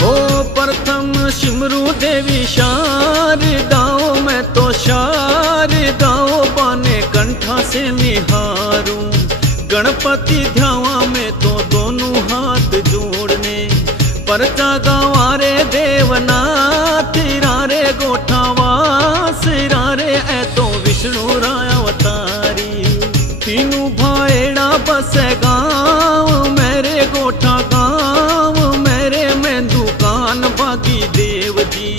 ओ प्रथम सिमरू देवी शारदाओ, मैं तो शारदाओ बाने कंठा से निहारूं। गणपति ध्यावा में तो दोनों हाथ जोड़ने, परचा गावा रे देवनाथ रे गोठावा सिरा रे ए तो विष्णु राय अवतारी। तीनों भाईड़ा बसे गाँव मेरे गोठा गाँव मेरे में दुकान बागी देव जी।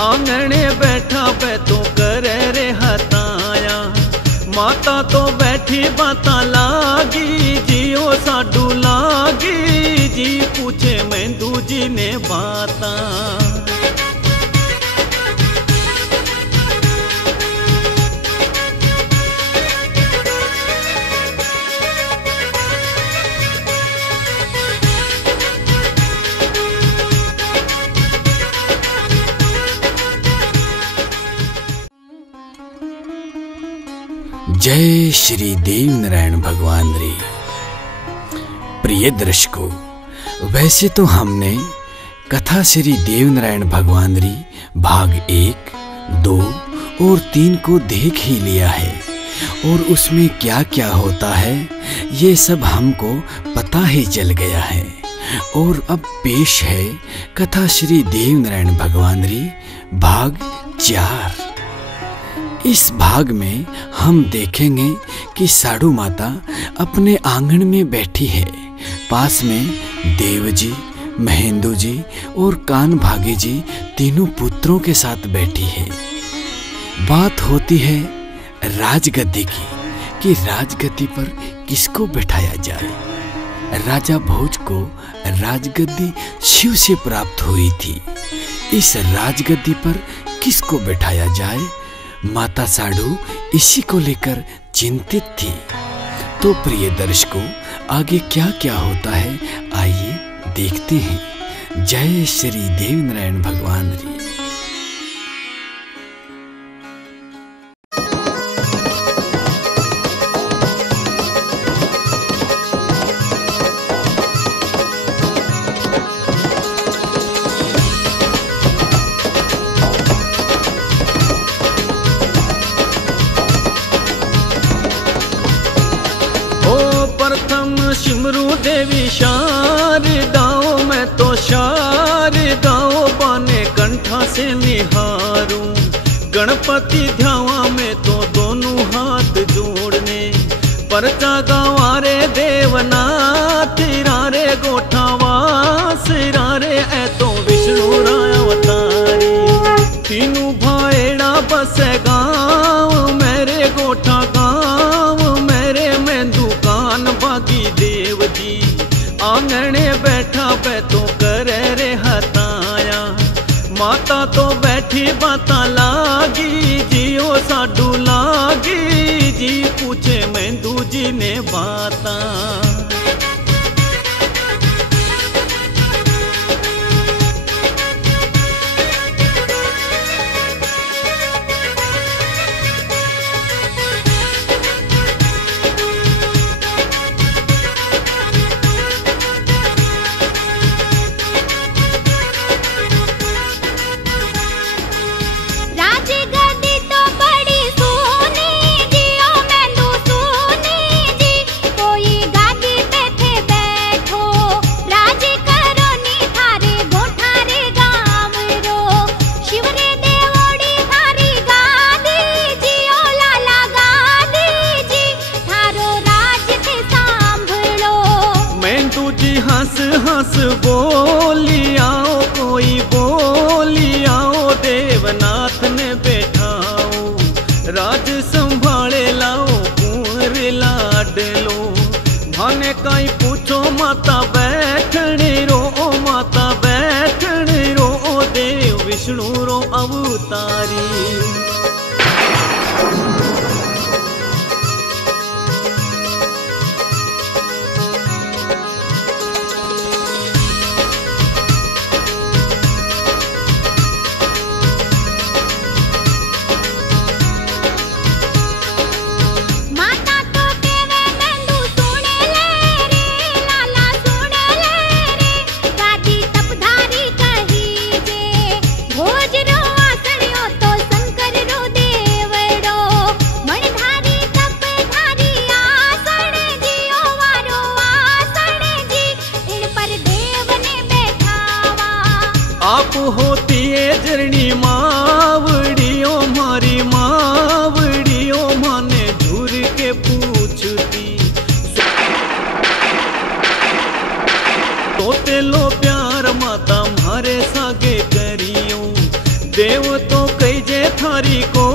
आंगने बैठा बै तो करे रे हताया, माता तो बैठी बाता लागी जियो साडू लागी जी। पूछे मेंदू जी ने बाता, जय श्री देव नारायण भगवान री। प्रिय दर्शकों, वैसे तो हमने कथा श्री देव नारायण भगवान री भाग 1, 2 और 3 को देख ही लिया है, और उसमें क्या क्या होता है ये सब हमको पता ही चल गया है। और अब पेश है कथा श्री देव नारायण भगवान री भाग 4। इस भाग में हम देखेंगे कि साडू माता अपने आंगन में बैठी है, पास में देव जी, महेंदु जी और कान भागे जी तीनों पुत्रों के साथ बैठी है। बात होती है राजगद्दी की कि राजगद्दी पर किसको बैठाया जाए। राजा भोज को राजगद्दी शिव से प्राप्त हुई थी। इस राजगद्दी पर किसको बैठाया जाए, माता साडू इसी को लेकर चिंतित थी। तो प्रिय दर्शकों, आगे क्या क्या होता है आइए देखते हैं। जय श्री देव नारायण भगवान री। सिमरू देवी शारदाओ, मैं तो शारदाओ बाने कंठा से निहारूं। गणपति ध्यावा में तो दोनों हाथ जोड़ने, परचा गावा रे देवनाथ रे गोठावा सिरा रे ए तो विष्णु राय अवतारी। तीनों भाईड़ा बसे गाँव मेरे गोठा गाँव मेरे में दुकान बागी देव जी। आंगने बैठा बै तो करे रे हताया, माता तो बैठी बाता लागी जियो साडू लागी जी। पूछे मेंदू जी ने बाता, हंस बोलियाओ कोई बोलियाओ, देवनाथ ने बैठाओ राज संभाले लाओ कुंवर लाड लो। भाने काई पूछो माता बैठने रो, माता बैठने रो, देव विष्णु रो अवतारी। गादी तपधारी कर आप होती है जरनी मावड़ियो मारी मावड़ियो माने झूर के पूछती तो तेलो प्यार माता मारे सागे करियो देव तो कई जे थारी को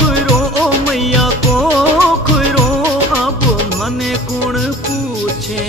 खुरो ओ मैया को खुरो अब मने कुण पूछे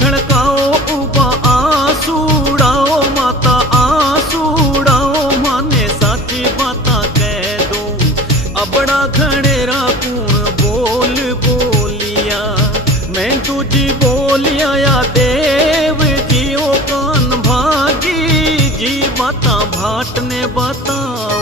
ढड़काओ उबा आंसूड़ाओ माता आंसूड़ाओ माने साची बाता कह दो अबड़ा खड़ेरा कूण बोल बोलिया मैं तुझी बोलिया या देव जियो कान भागी जी बाता भाट ने बताओ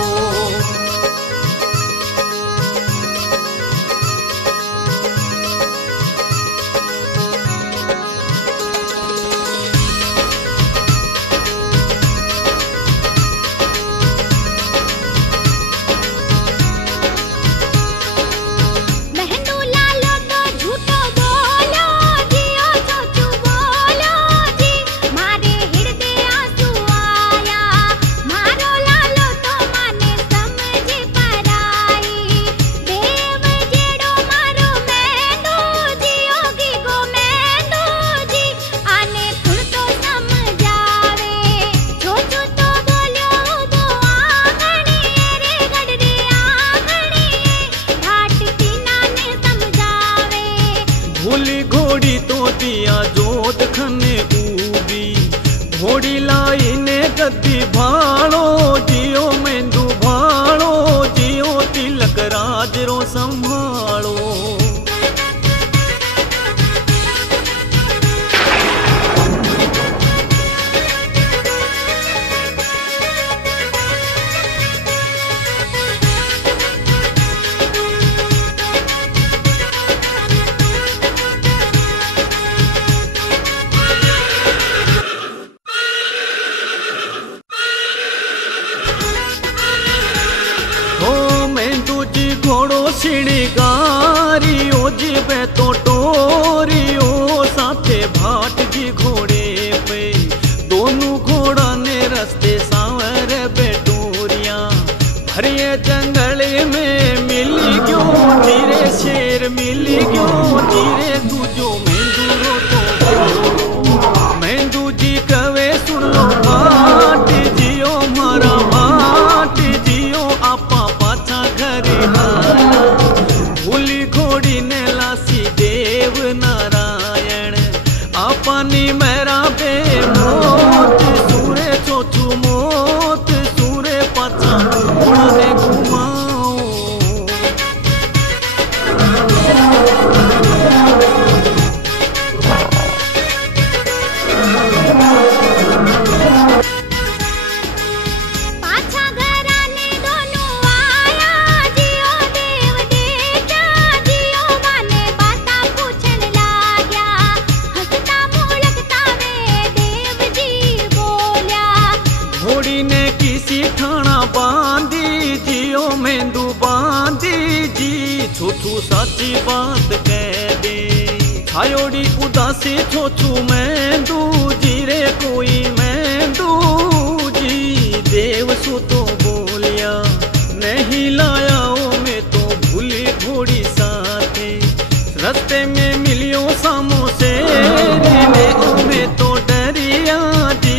भूली घोड़ी तो दिया जोत खने ऊबी घोड़ी लाई ने गद्दी भाड़ो जियो मेंदू भाड़ो जियो तिलक राज रो संभालो घोड़ो सिड़गारियो जीवे तो टोरियो साथे भाट जी घोड़े पे दोनों घोड़ा ने रस्ते सांवर बेटोरिया भरिए जंगल में मिली क्यों धीरे शेर मिली क्यों धीरे दूजो मेंदू तो मेंदू जी कवे सुन लो भाट जियो मारा भाट जियो आपा पाछा घरे भूली घोड़ी ने लासी देव नारायण आपानी मेरा बे मोत सूरे चोचू मोत सूरे पाछा घोड़े घुमाओ घोड़ी ने किसी ठाणा बांधी जियो मेंदू बांधी जी छोटू साची बात कह दे छायोड़ी उदासी छोटू मेंदू जी रे कोई मेंदू जी देव सो तो बोलिया नहीं लाया ओ मैं तो भूली घोड़ी साथे रस्ते में मिलियो सामो से मैं तो डरिया जी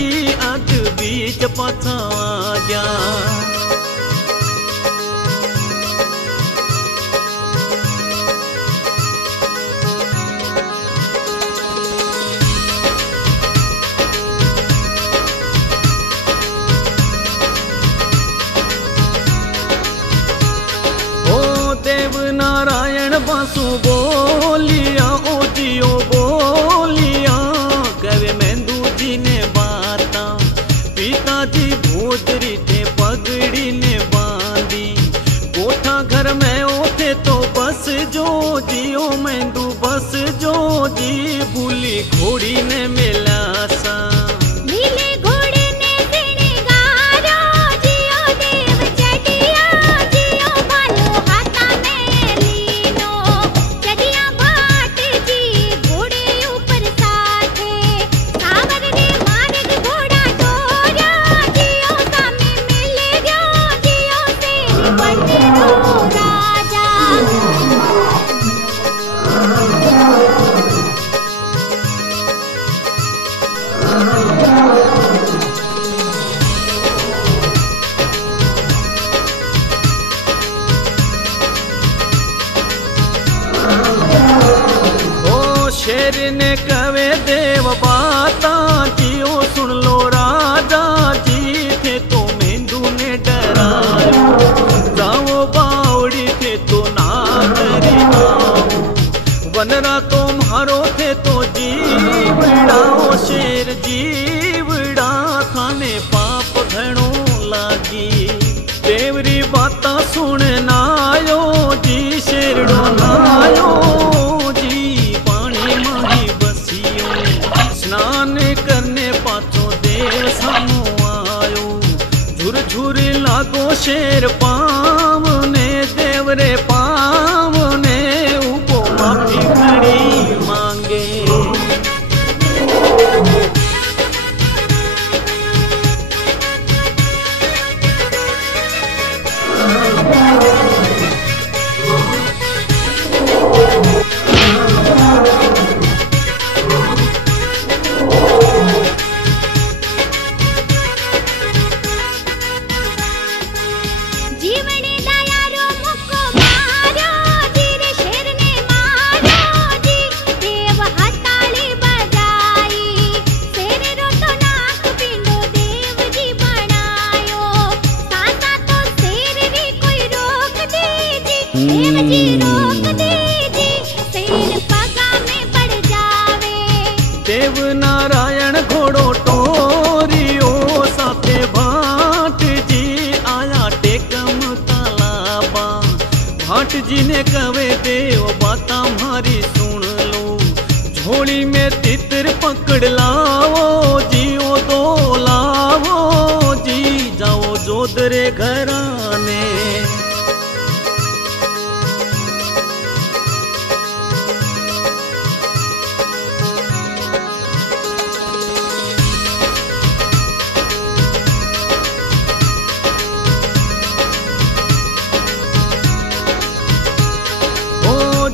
अद बीच पाछा आ गया सु बोलिया ओ जियो बोलिया कवे मेंदू जी ने बाता पिताजी भोजरी थे पगड़ी ने बांधी कोठा घर में ओथे तो बस जो जियो मेंदू बस जो जी भूली घोड़ी ने मिला सा शेर ने कवे देव बाता जियो सुन लो राजा जी थे तो मेंदू ने डरायो जाओ बावड़ी थे तो ना करी वनरा तो मारो थे तो जीवड़ाओ शेर जीवड़ा थाने पाप घणो लागी देवरी बाता सुन नायो जी शेरड़ो नायो स्नान करने पाछो देव सामो आयो झुर झुर लागो शेर पाम ने देवरे पाम ने ऊपो माफी खड़ी मांगे देव नारायण घोड़ो टोरियो साथे भाट जी आया टेकम तालाबा भाट जी ने कवे देव बाता मारी सुन लो झोली में तितर पकड़ लाओ जियो दो लाओ जी जाओ जोधरे घराने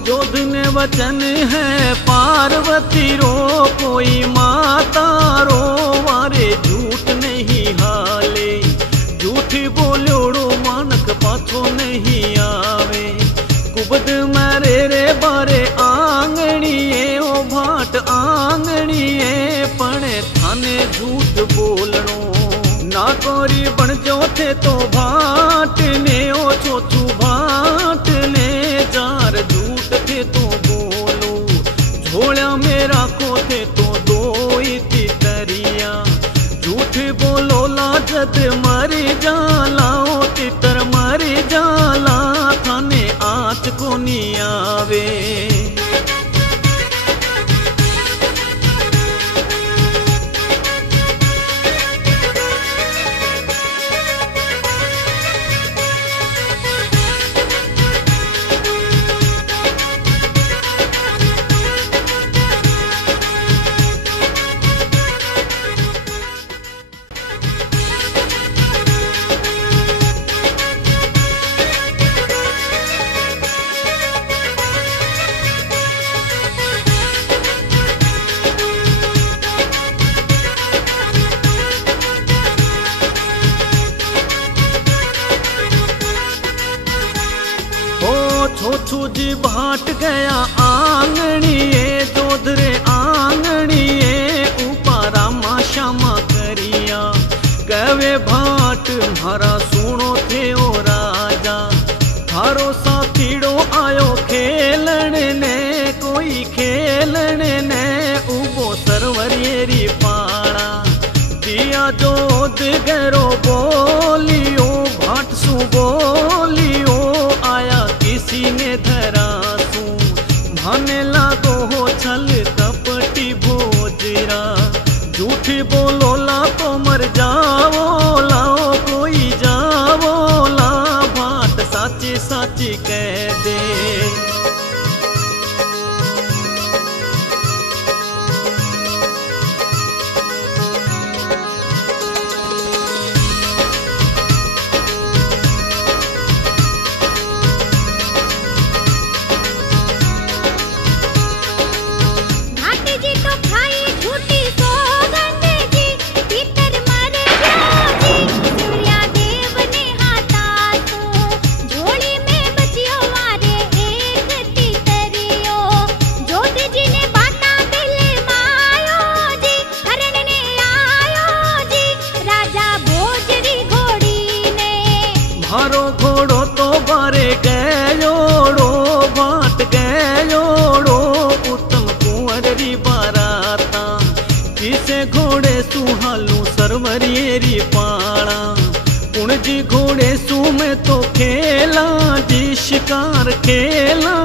जोध ने वचन है पार्वती रो कोई माता रो वारे झूठ नहीं हाले झूठ बोलोड़ो मानक पाछो नहीं आवे कुबद मारे रे बारे आंगणिए ओ भाट आंगणिए पणे थाने झूठ बोलणो ना कोरी बन जो थे तो भाट ने ओ चोथू भाट ने जार झूठ थे तो बोलो झोला मेरा को थे तो दो इति तरिया झूठ बोलो लाजत मरी जाला ओ तितर मरी जाला थाने आँच को नी आवे छोछू जी भाट गया आंगणिए जोधरे आंगणिए ऊपारा मा श्यामा करिया कवे भाट मारा सुनो थे ओ राजा थारो साथीड़ो आयो खेलण गहरो बोलियो भाट सु बोलियो आया किसी ने धरा सू भाने लागो हो छल कपटी भोजरा झूठी बोलो ला तो मर जाओ लाओ कोई जाओ ला भाट साची साची कह दे। मारो घोड़ो तो बारे गयोड़ो बाट गयोड़ो उत्तम कुंवर री बाराता किसे घोड़े सुहालू सरवरियरी पाड़ा कुण जी घोड़े सु में तो खेला जी शिकार खेला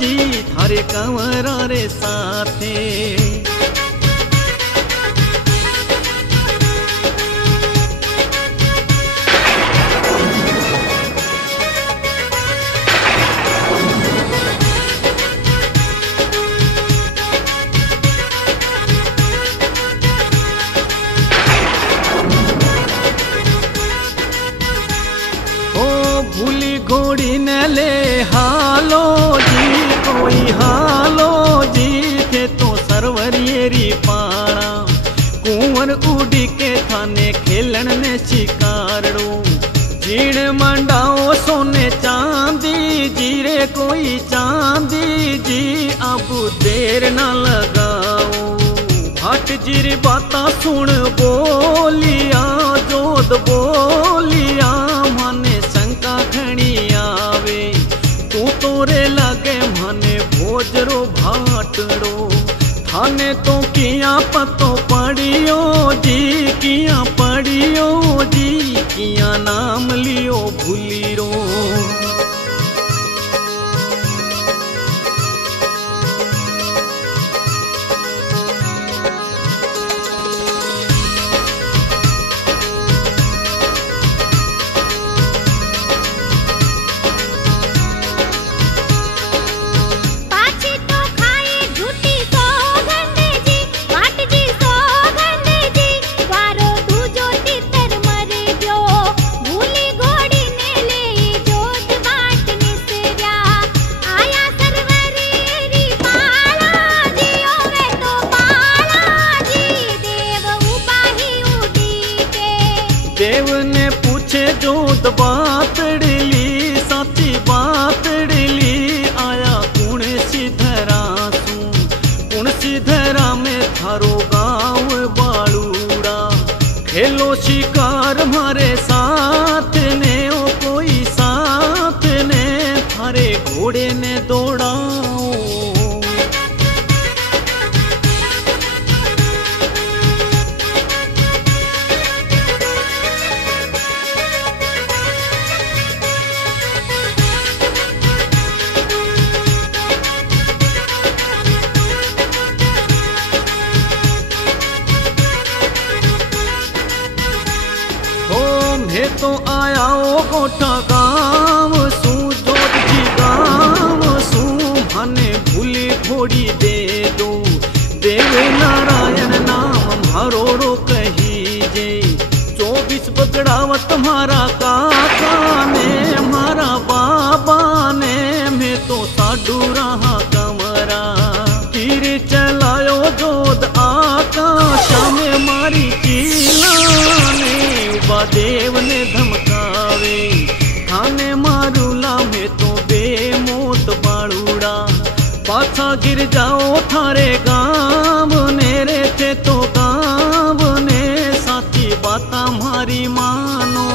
जी थारे कंवरा रे साथे। भूली घोड़ी ने ले हालो जी कोई हालो जी थे तो सरवरियरी पाड़ा कुंवर उड़ी के थाने खेलन ने शिकारड़ो जीण मंडाओ सोने चांदी जी रे कोई चांदी जी अब देर ना लगाओ भाट जीरी बाता सुन बोलिया जोद बोलिया माने शंका घणी आवे तू तोरे लागे माने भोजरो भाटड़ो थाने तो किया पतो पड़ियो जी किया पड़ियो जी किया नाम लियो भूलिरो। देव ने पूछे जोत बातड़ली साची बातड़ली आया कुण सिधरा सू कुण सिधरा में थारो गाँव बालूड़ा खेलो शिकार मारे साथ ने ओ कोई साथ ने थारे घोड़े ने दौड़ाओ। हे तो आया ओ गोठा गाँव सू जोत जी गाँव सू माने भूली घोड़ी दे दो देव नारायण नाम मारो रो कही जे 24 बगड़ावत मारा काका ने मारा बाबा ने मैं तो साडू रहा कमरा तीर चलायो जोत आकाश में मारी चीला ने देव ने धमकावे थाने मारूला में तो बेमौत बालूड़ा पाछा गिर जाओ थारे गाँव ने रे थे तो गाँव ने साथी बाता मारी मानो।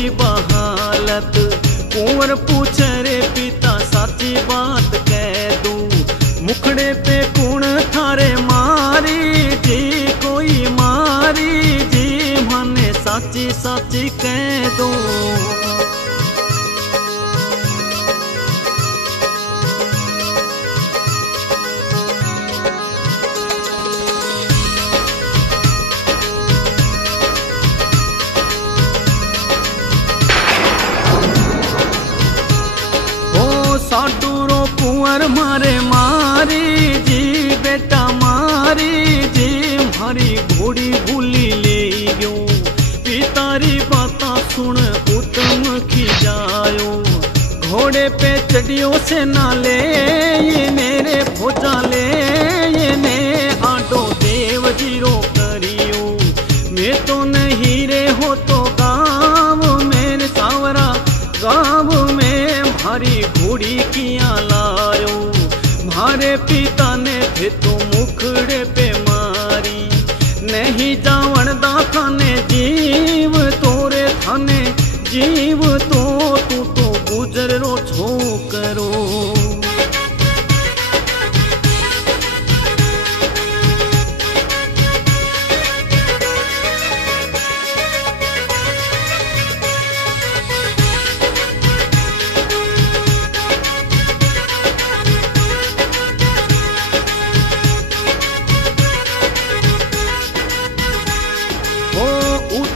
थोड़ी बहालत। कुंवर पूछे रे पिता साची बात कह दूं, मुखड़े पे कौन थारे मारी जी, कोई मारी जी, माने साची साची कह दूं। साडूरो कुंवर मारे मारी जी, बेटा मारी जी, मारी घोड़ी भूली ले गयो। पितारी बाता सुन उत्तम खिजायो, घोड़े पे चढ़ियो से ना ले ये मेरे भोजा ले ये ने आटो देव जीरो करियो। मैं तो नहीं रे हो तो गाँव मेरे सावरा, गाँव में भारी घोड़ी किया लायो। मारे पिता ने फिर तो मुखड़े पे मारी, नहीं जावण दा थाने जीव तोरे थाने जीव, तो तू तो गुजर रो छोकरो।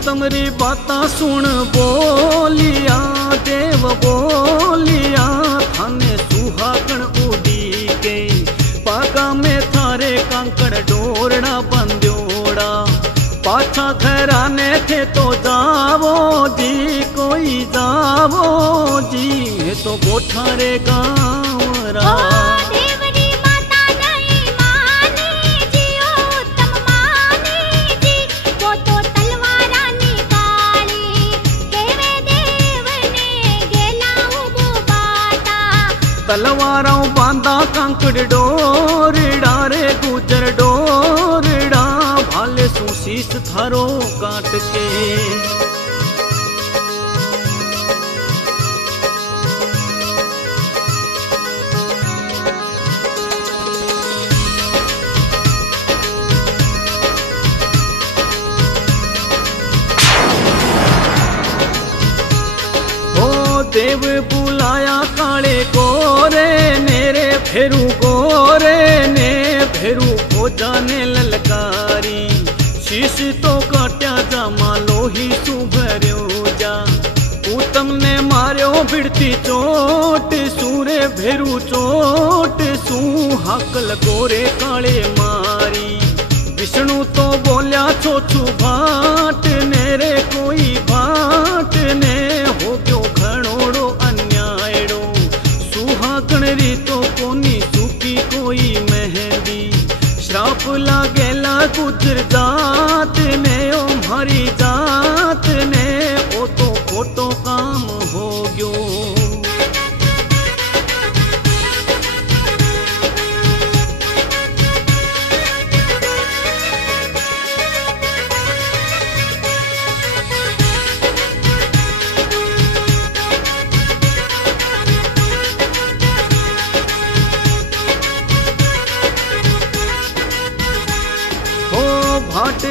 तमरी बाता सुन बोलिया देव बोलिया, थाने सुहागण उड़ी के पागा में थारे कांकड़ डोरड़ा बंद्योड़ा। पाछा घराने थे तो जावो जी, कोई जावो जी, मैं तो गोठारे गाँव रा। तलवारों बांधा कांकड़ डोरड़ा रे गुजर डोरड़ा, भाले सुशीस थारो काट के। देव बुलाया काले गोरे नेरे, फेरू गोरे ने फेरू फौजा ने ललकारी। शीश तो काट्या जामा लोही सू भर्यो जा, उत्तम ने मार्यो भिड़ती चोट सूरे भेरू चोट सू, हाकल गोरे काले मारी। विष्णु तो बोल्या छोछू भाट नेरे, कोई भाट ने हो गयो घणोड़ो अन्यायड़ो। सुहागण री तो कोनी सुकी कोई मेहंदी, श्राप लागेला गुजर जात ने ओ मारी जात ने, ओ तो खोटो काम हो गयो। भाट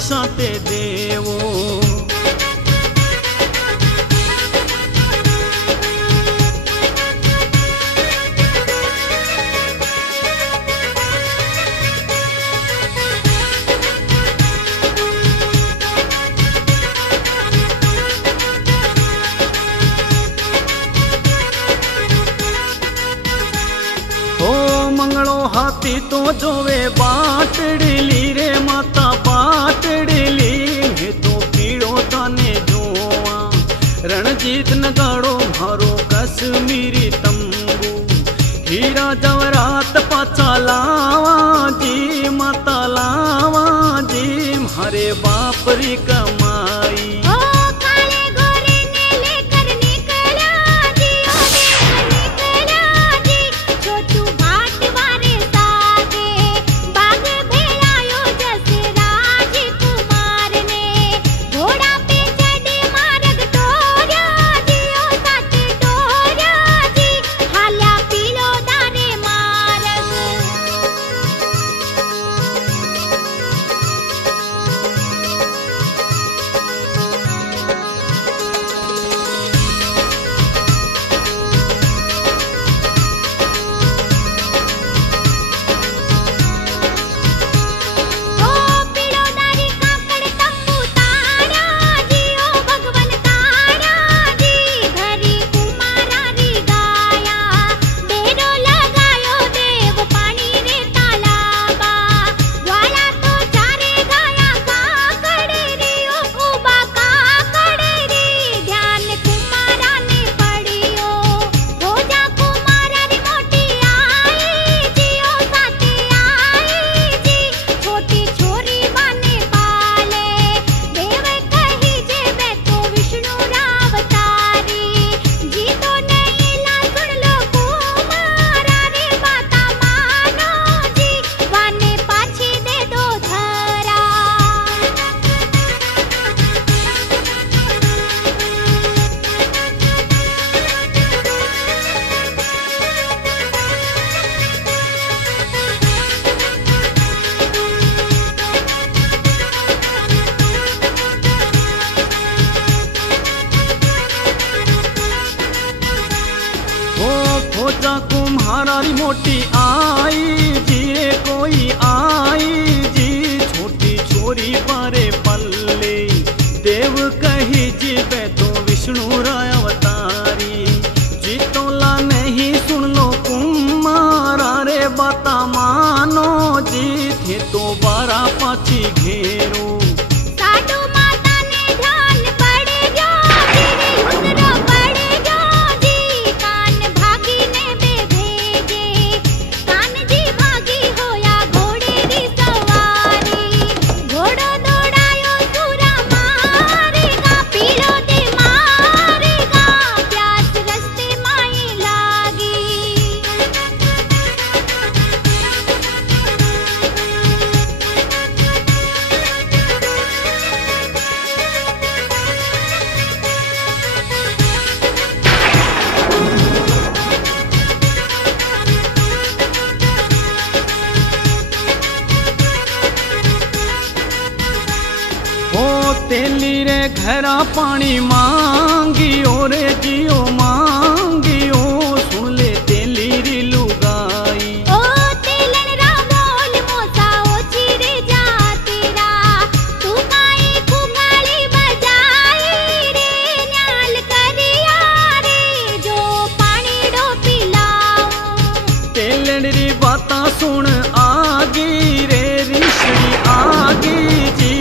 साते देवो। मंगलो हाथी तो जोवे बाटड़ी रे माता बाटड़ी हे तो पीड़ो ताने जोवा। रणजीत नगाड़ो मारो कश्मीरी तंबू, हीरा जवरात पाचा लावा जी माता लावा जी मारे बाप री कमाई। खोजा कुम्हारी मोटी आई जी रे कोई आई जी, छोटी छोरी बारे पल्ले देव कही जी बे तो विष्णु राय अवतारी। जी तोला नहीं सुन लो कुमारा रे बाता मानो जी थे तो 12 पाची घेरो। तेली रे घरा पानी मांगियो रे जियो मांगियो, सुन ले तेली री लुगाई। ओ तेलन रा बोल मोसा ओछी रे जातीरा, तू काई खुगाली बजाई रे न्याल करिया रे जो पानी डो पिलाऊं। तेलन री बाता सुन आगी रे ऋषि आगी जी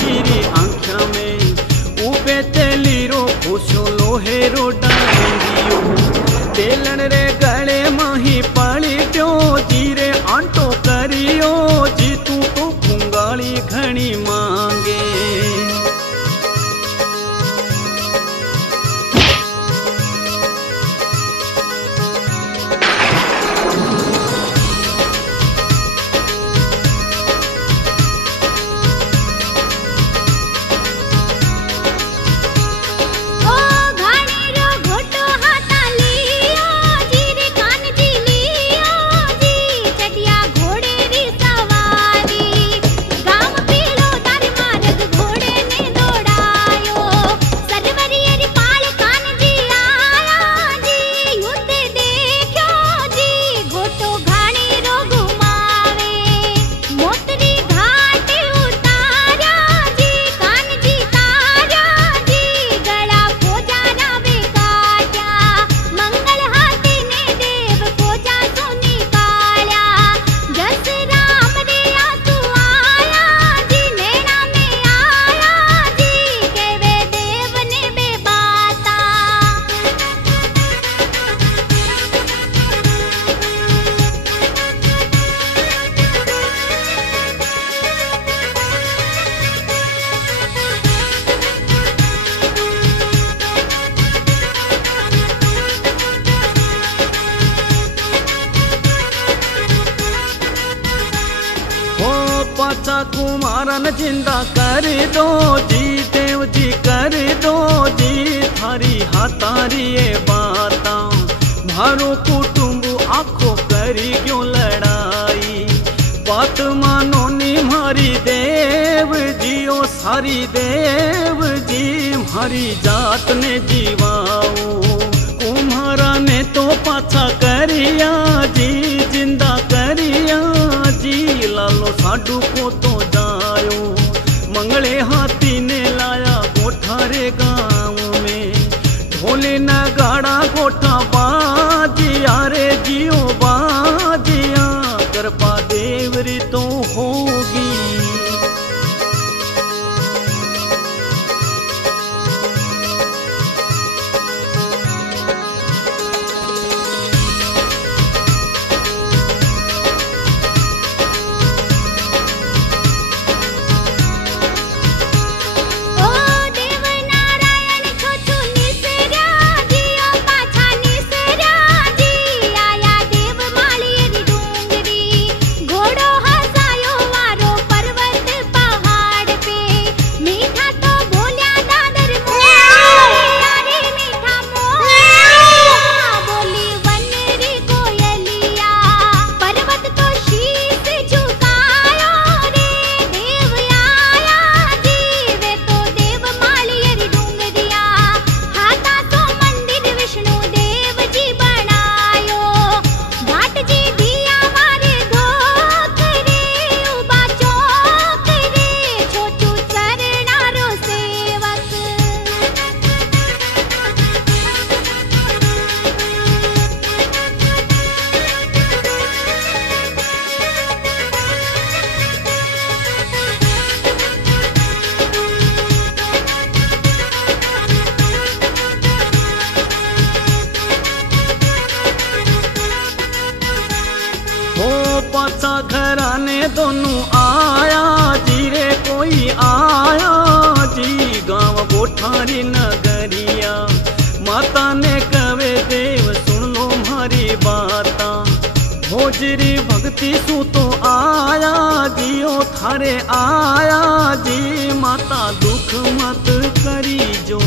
जीरी आँख्या में उबे तेली रो खुशो लोहे रो डांडियो। तेलन रे गले माही पड़ी प्यो जीरे आंटो करियो जी तू तो खुंगाली घनी मांगे। गाँव कुमारा न जिंदा कर दो जी, देव जी कर दो जी, थारी हाथारी ये बाता मारो कुटुंब आखो करी क्यों लड़ाई, बात मानो नी मारी देव जी, ओ सारी देव जी मारी जात ने जीवाओ, कुम्हारा ने तो पाछा करिया जी, जिंदा करिया जी, लालो साडू को तो जायो, मंगले हाथी ने लाया गोठारे गाँव में, ढोले नगाड़ा गोठा बाजिया रे जियो बाजिया, कृपा देवरी तो होगी। पाछा घराने दोनों आया जी रे, कोई आया जी, गाँव गोठारी नगरिया, माता ने कवे देव सुन लो मारी बाता, भोजरी भक्ति सु तो आया जी, ओ थारे आया जी, माता दुख मत करी जो,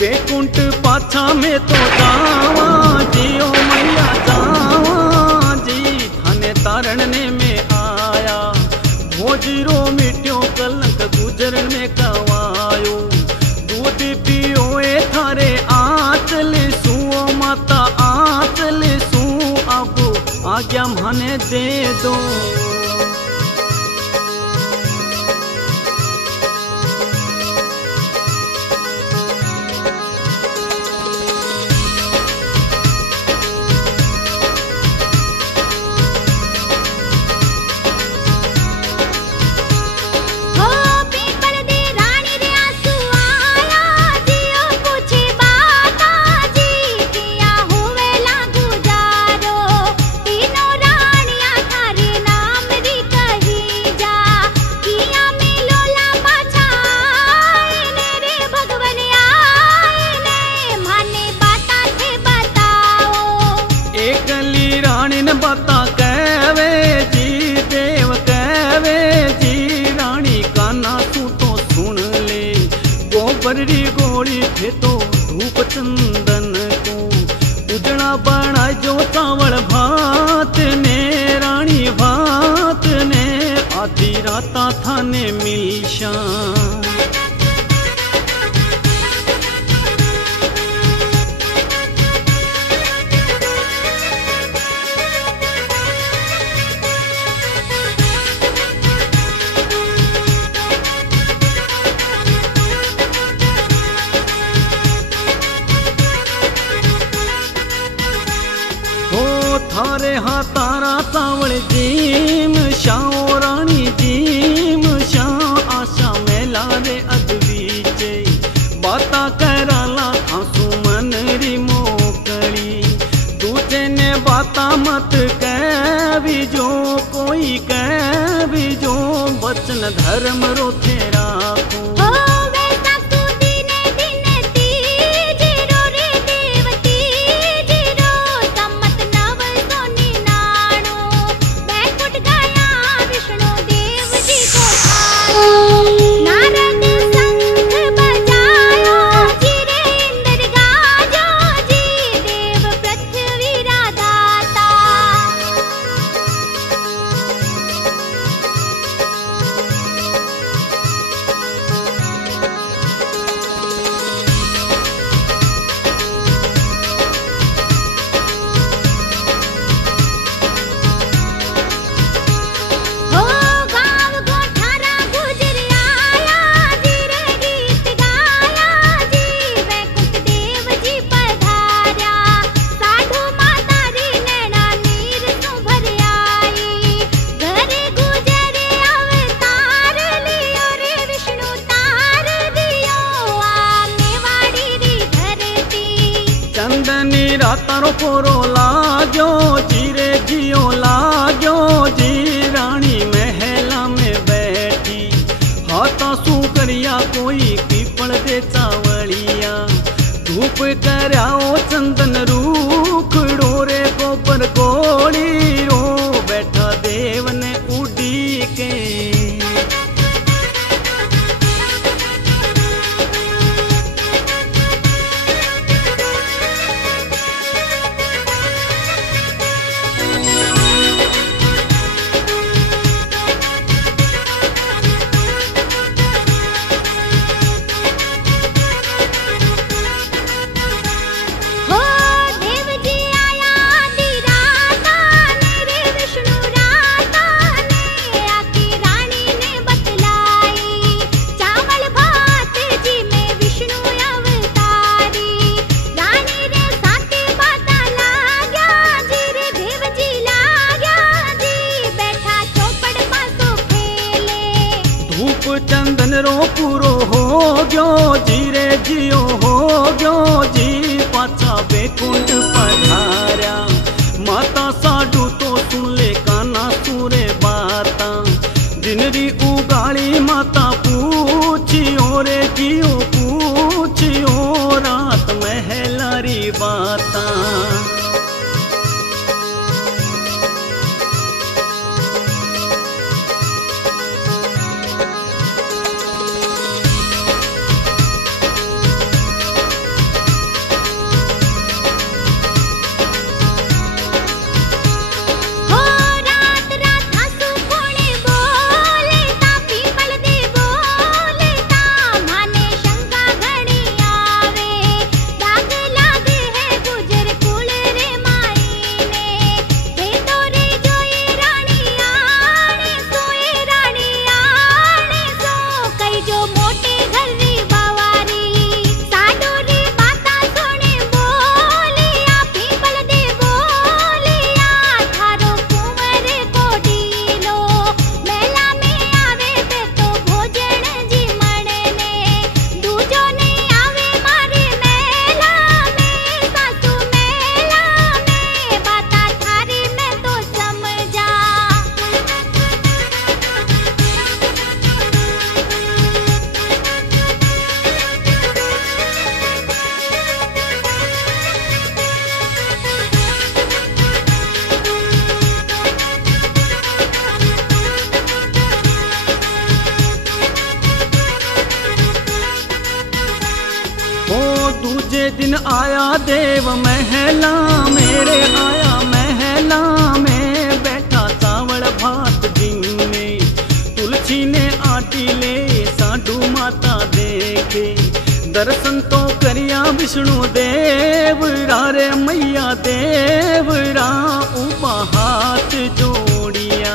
बैकुंठ पाछा में तो जावा जी, ओ मैया जावा जी, थाने तारण ने में आया, भोजरो मिट्यो कलंक गुजरन में कवायो, दूध पियो ए थारे आंचल सू, ओ माता आंचल सू, अब आज्ञा माने दे दो। बता कहवे जी, देव कहवे जी, रानी का ना तू तो सुन ले, गोबरी गोली थे तो धूप चंदन को, उजड़ा बना जो चावल भात ने, रानी भात ने, आधी राता थाने मिलशा, थारे हाथारा सावल जीम शाओ, रानी जीम शा, आशा मेला रे अदबीचे, बाता कराला थासु मनरी मोकली, दूजे ने बाता मत कहवी जो, कोई कहवी जो, वचन धर्म रो थे राखो, विष्णु देव जी को जी रातारो पोरो लाग्यो जी रे जियो लाग्यो जी। रानी महला में बैठी हाथा सू करिया कोई पीपल दे चावलिया। धूप कराओ चंदन रूख डोरे गोबर गोली रो बैठा देव ने उड़ी के। चंदन रो पूरो हो गयो जी रे जियो हो गयो जी। पाछा बेकुंठ पधारा माता साडू तो सुन ले काना सुरे बाता। जिनरी उगाड़ी माता पूछियो रे जियो पूछियो रात महलारी बाता। दूजे दिन आया देव महला मेरे आया महला में। बैठा चावल भात जिनमें तुलसी ने आटी ले साडू माता देखे। दर्शन तो करिया विष्णु देव रा रे मैया देव रा उपा हाथ जोड़िया।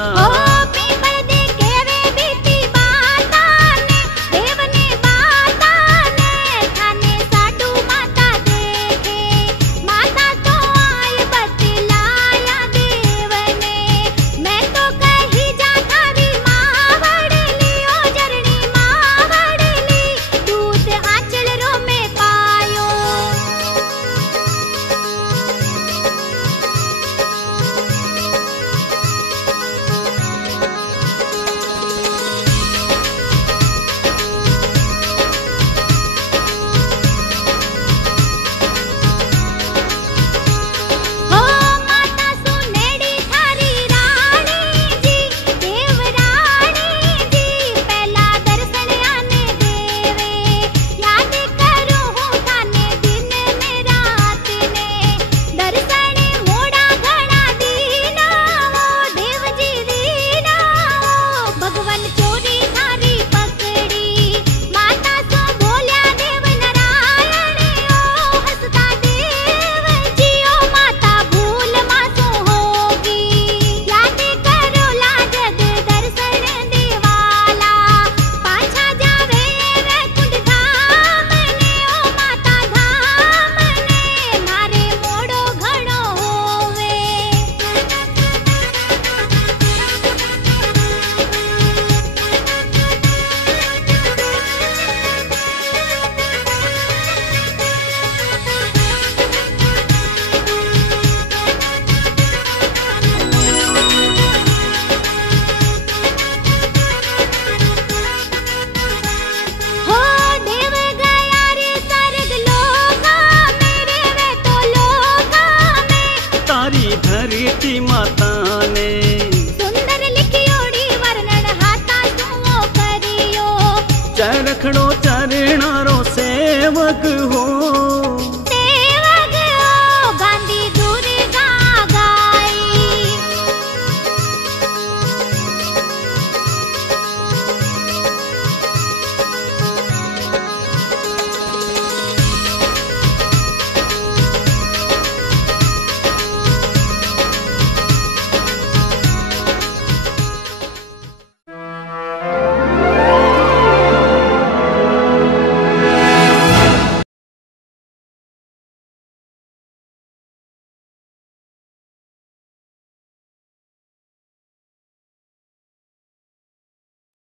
चरखड़ो चरणारो सेवक हो